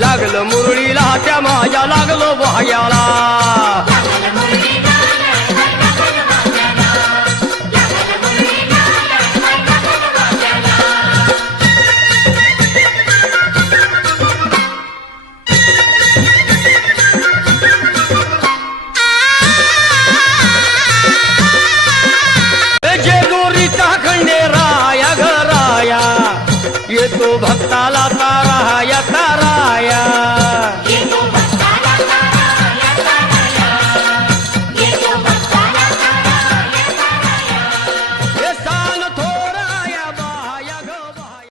लागलं मुरळीला त्या माझ्या लागलो भाग्याला येतो भक्ताला ताराया ताराया